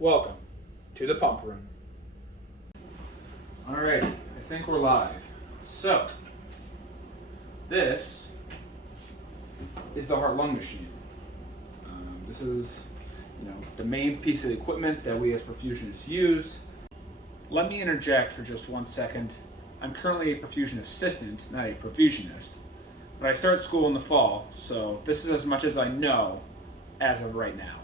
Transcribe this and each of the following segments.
Welcome to the pump room. All right, I think we're live. So, this is the heart-lung machine. This is, the main piece of equipment that we as perfusionists use. Let me interject for just 1 second. I'm currently a perfusion assistant, not a perfusionist, but I start school in the fall, so this is as much as I know as of right now.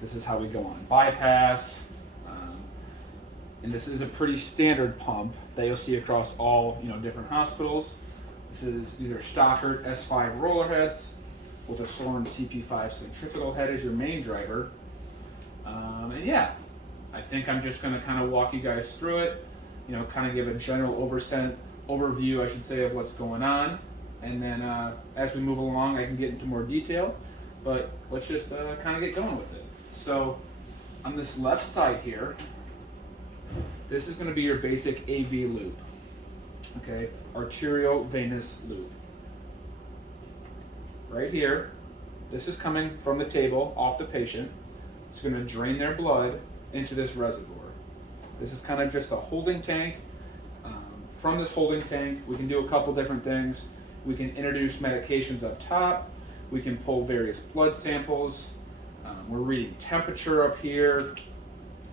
This is how we go on bypass, and this is a pretty standard pump that you'll see across all different hospitals. These are Stockert S5 roller heads with a Soren CP5 centrifugal head as your main driver. And yeah, I think I'm just going to kind of walk you guys through it, kind of give a general overview, I should say, of what's going on. And then as we move along, I can get into more detail, but let's just kind of get going with it. So on this left side here, this is going to be your basic AV loop, okay, arterial venous loop. Right here, this is coming from the table off the patient. It's going to drain their blood into this reservoir. This is kind of just a holding tank. From this holding tank, we can do a couple different things. We can introduce medications up top. We can pull various blood samples. We're reading temperature up here.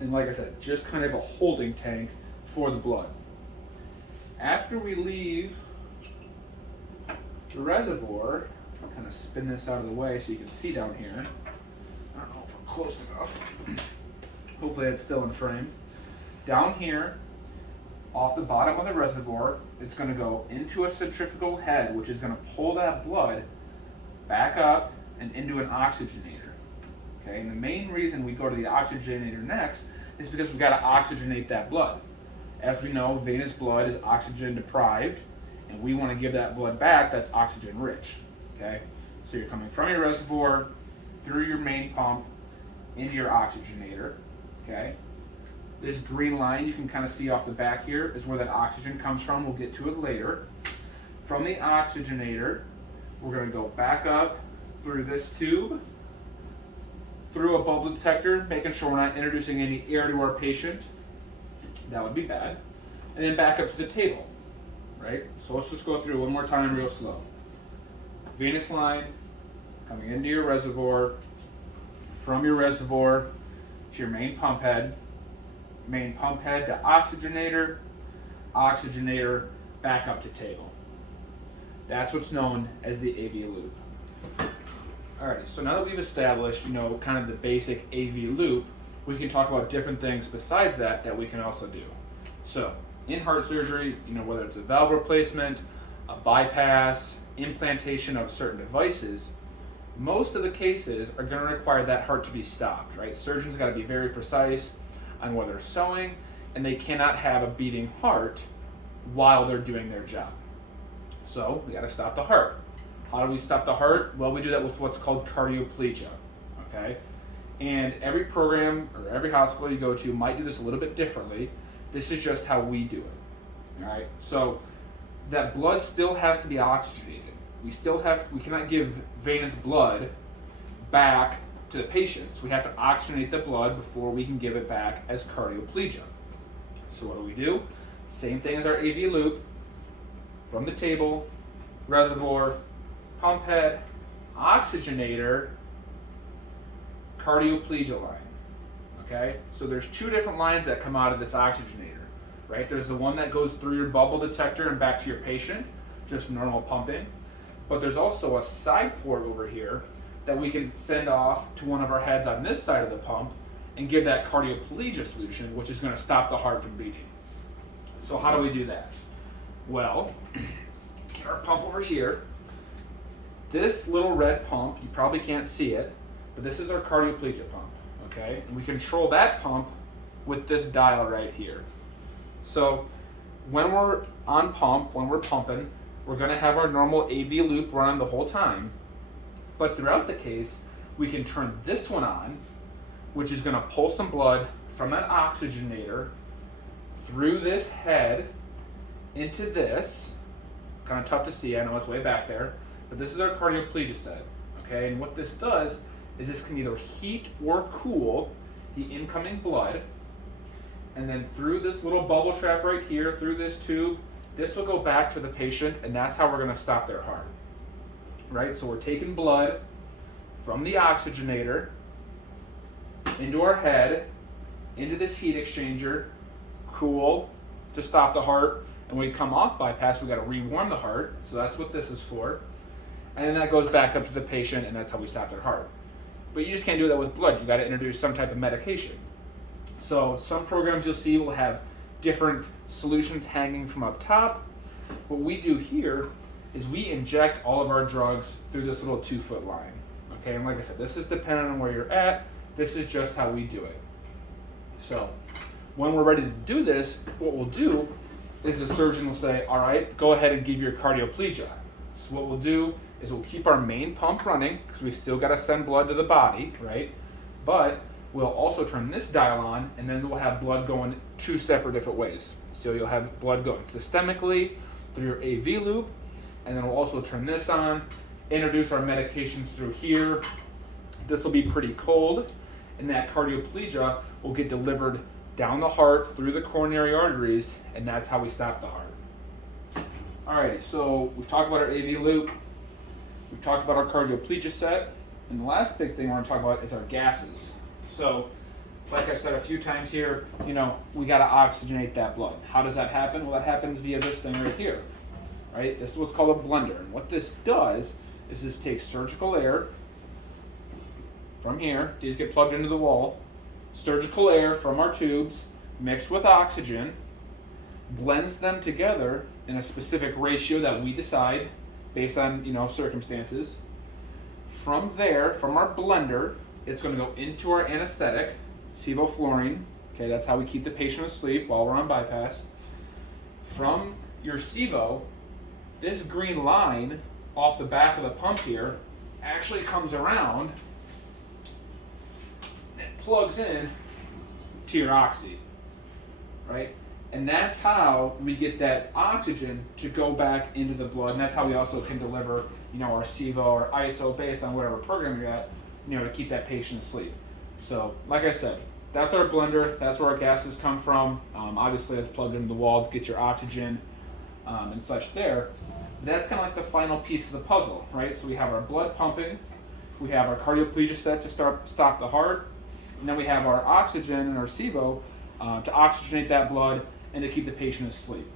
And like I said, just kind of a holding tank for the blood. After we leave the reservoir, I'll kind of spin this out of the way so you can see down here. I don't know if we're close enough. Hopefully it's still in frame. Down here, off the bottom of the reservoir, it's going to go into a centrifugal head, which is going to pull that blood back up and into an oxygenator. Okay, and the main reason we go to the oxygenator next is because we got to oxygenate that blood. As we know, venous blood is oxygen deprived, and we want to give that blood back that's oxygen rich. Okay, so you're coming from your reservoir through your main pump into your oxygenator. Okay, this green line you can kind of see off the back here is where that oxygen comes from. We'll get to it later. From the oxygenator, we're going to go back up through this tube, through a bubble detector, making sure we're not introducing any air to our patient. That would be bad. And then back up to the table, right? So let's just go through one more time real slow. Venous line coming into your reservoir, from your reservoir to your main pump head to oxygenator, oxygenator back up to table. That's what's known as the AV loop. Alrighty, so now that we've established, kind of the basic AV loop, we can talk about different things besides that we can also do. So, in heart surgery, whether it's a valve replacement, a bypass, implantation of certain devices, most of the cases are going to require that heart to be stopped, right? Surgeons got to be very precise on where they're sewing, and they cannot have a beating heart while they're doing their job. So, we got to stop the heart. How do we stop the heart? Well, we do that with what's called cardioplegia, okay? And every program or every hospital you go to might do this a little bit differently. This is just how we do it, all right? So that blood still has to be oxygenated. We cannot give venous blood back to the patients. We have to oxygenate the blood before we can give it back as cardioplegia. So what do? Same thing as our AV loop, from the table, reservoir, pump head, oxygenator, cardioplegia line. Okay, so there's two different lines that come out of this oxygenator, right? There's the one that goes through your bubble detector and back to your patient, just normal pumping. But there's also a side port over here that we can send off to one of our heads on this side of the pump and give that cardioplegia solution, which is going to stop the heart from beating. So how do we do that? Well, get our pump over here. This little red pump, you probably can't see it, but this is our cardioplegia pump, okay? And we control that pump with this dial right here. So when we're on pump, when we're pumping, we're gonna have our normal AV loop running the whole time. But throughout the case, we can turn this one on, which is gonna pull some blood from that oxygenator through this head into this. Kind of tough to see, I know it's way back there, but this is our cardioplegia set, okay? And what this does is this can either heat or cool the incoming blood, and then through this little bubble trap right here, through this tube, this will go back to the patient, and that's how we're gonna stop their heart, right? So we're taking blood from the oxygenator into our head, into this heat exchanger, cool, to stop the heart. And when we come off bypass, we gotta rewarm the heart, so that's what this is for. And then that goes back up to the patient, and that's how we stop their heart. But you just can't do that with blood. You gotta introduce some type of medication. So some programs you'll see will have different solutions hanging from up top. What we do here is we inject all of our drugs through this little 2-foot line. Okay, and like I said, this is dependent on where you're at. This is just how we do it. So when we're ready to do this, what we'll do is the surgeon will say, all right, go ahead and give your cardioplegia. So what we'll do is we'll keep our main pump running because we still got to send blood to the body, right? But we'll also turn this dial on, and then we'll have blood going 2 separate different ways. So you'll have blood going systemically through your AV loop, and then we'll also turn this on, introduce our medications through here. This will be pretty cold, and that cardioplegia will get delivered down the heart through the coronary arteries, and that's how we stop the heart. Alrighty, so we've talked about our AV loop, we've talked about our cardioplegia set, and the last big thing we're going to talk about is our gases. So, like I said a few times here, we got to oxygenate that blood. How does that happen? Well, that happens via this thing right here, right? This is what's called a blender, and what this does is this takes surgical air from here. These get plugged into the wall. Surgical air from our tubes mixed with oxygen, blends them together in a specific ratio that we decide based on circumstances. From there, from our blender, it's going to go into our anesthetic, sevoflurane. Okay, that's how we keep the patient asleep while we're on bypass. From your sevo, this green line off the back of the pump here actually comes around and plugs in to your oxy, right? And that's how we get that oxygen to go back into the blood, and that's how we also can deliver, our sevo or ISO based on whatever program you're at, to keep that patient asleep. So, like I said, that's our blender. That's where our gases come from. Obviously, it's plugged into the wall to get your oxygen and such there. That's kind of like the final piece of the puzzle, right? So we have our blood pumping, we have our cardioplegia set to stop the heart, and then we have our oxygen and our sevo to oxygenate that blood and to keep the patient asleep.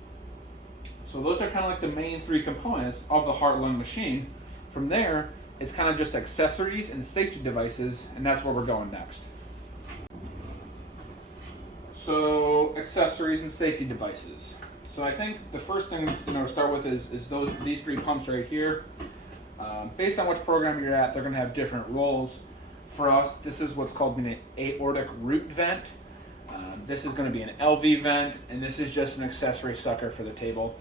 So those are kind of like the main 3 components of the heart-lung machine. From there, it's kind of just accessories and safety devices, and that's where we're going next. So accessories and safety devices. So I think the first thing to start with is these 3 pumps right here. Based on which program you're at, they're going to have different roles. For us, this is what's called an aortic root vent. This is going to be an LV vent, and this is just an accessory sucker for the table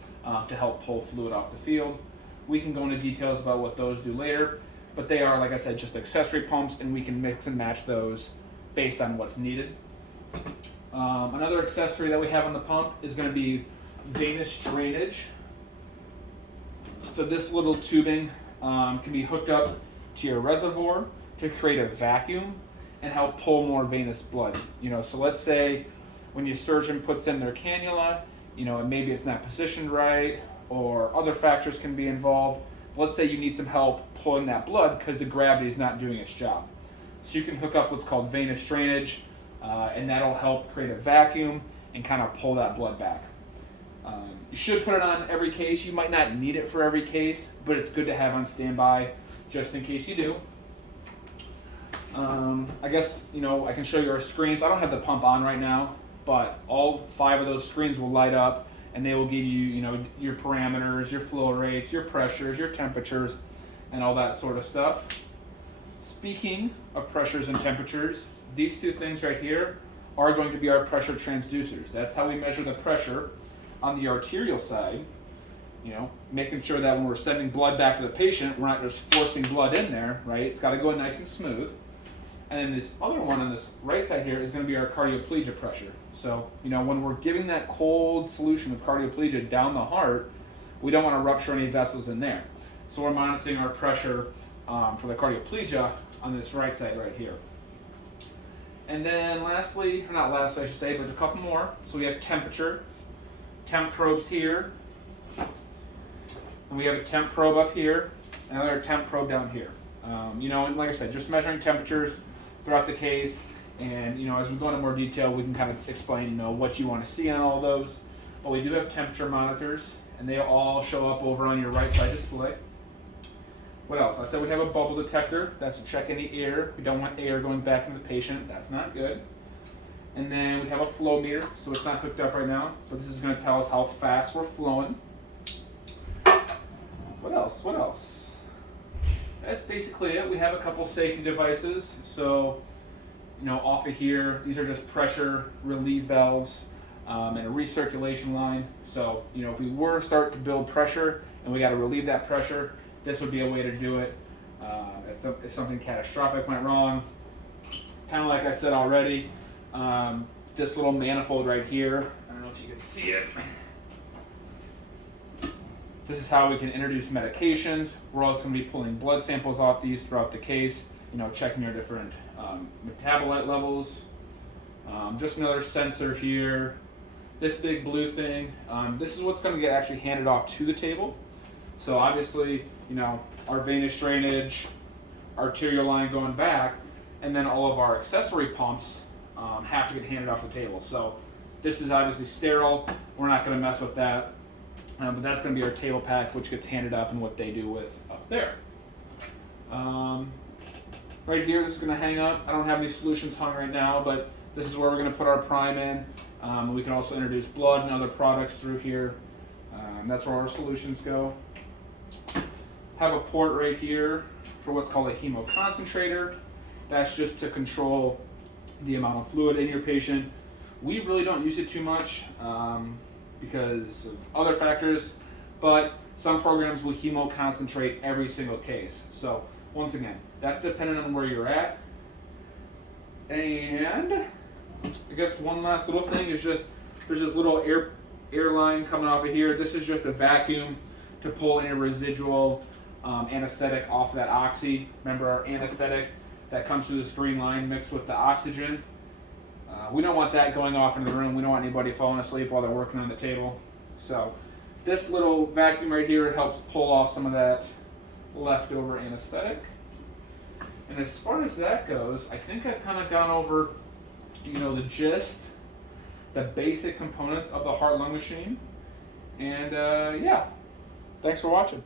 to help pull fluid off the field. We can go into details about what those do later, but they are, like I said, just accessory pumps, and we can mix and match those based on what's needed. Another accessory that we have on the pump is going to be venous drainage. So this little tubing can be hooked up to your reservoir to create a vacuum and help pull more venous blood. So let's say when your surgeon puts in their cannula, and maybe it's not positioned right, or other factors can be involved. Let's say you need some help pulling that blood because the gravity is not doing its job. So you can hook up what's called venous drainage, and that'll help create a vacuum and kind of pull that blood back. You should put it on every case. You might not need it for every case, but it's good to have on standby just in case you do. I guess, I can show you our screens. I don't have the pump on right now, but all 5 of those screens will light up, and they will give you, your parameters, your flow rates, your pressures, your temperatures, and all that sort of stuff. Speaking of pressures and temperatures, these 2 things right here are going to be our pressure transducers. That's how we measure the pressure on the arterial side, making sure that when we're sending blood back to the patient, we're not just forcing blood in there, right? It's got to go nice and smooth. And then this other one on this right side here is going to be our cardioplegia pressure. So, when we're giving that cold solution of cardioplegia down the heart, we don't want to rupture any vessels in there. So we're monitoring our pressure for the cardioplegia on this right side right here. And then lastly, not lastly I should say, but a couple more. So we have temperature, temp probes here. And we have a temp probe up here, and another temp probe down here. You know, and like I said, just measuring temperatures throughout the case. And you know, as we go into more detail, we can kind of explain, you know, what you want to see on all those. But we do have temperature monitors, and they all show up over on your right side display. What else? I said we have a bubble detector. That's to check any air. We don't want air going back into the patient. That's not good. And then we have a flow meter, so it's not hooked up right now. So this is going to tell us how fast we're flowing. What else? What else? That's basically it. We have a couple safety devices. So, you know, off of here, these are just pressure relief valves and a recirculation line. So, you know, if we were to start to build pressure and we got to relieve that pressure, this would be a way to do it. If something catastrophic went wrong, kind of like I said already, this little manifold right here, I don't know if you can see it. This is how we can introduce medications. We're also going to be pulling blood samples off these throughout the case, you know, checking your different metabolite levels. Just another sensor here. This big blue thing, this is what's going to get actually handed off to the table. So obviously, you know, our venous drainage, arterial line going back, and then all of our accessory pumps have to get handed off the table. So this is obviously sterile. We're not going to mess with that. But that's going to be our table pack, which gets handed up and what they do with up there. Right here, this is going to hang up. I don't have any solutions hung right now, but this is where we're going to put our prime in. We can also introduce blood and other products through here. That's where our solutions go. Have a port right here for what's called a hemoconcentrator. That's just to control the amount of fluid in your patient. We really don't use it too much because of other factors, but some programs will hemoconcentrate every single case. So once again, that's dependent on where you're at. And I guess one last little thing is just, there's this little air line coming off of here. This is just a vacuum to pull any residual anesthetic off of that oxy. Remember our anesthetic that comes through this green line mixed with the oxygen. We don't want that going off into the room. We don't want anybody falling asleep while they're working on the table. So this little vacuum right here helps pull off some of that leftover anesthetic. And as far as that goes, I think I've kind of gone over, you know, the gist, the basic components of the heart-lung machine. And yeah, thanks for watching.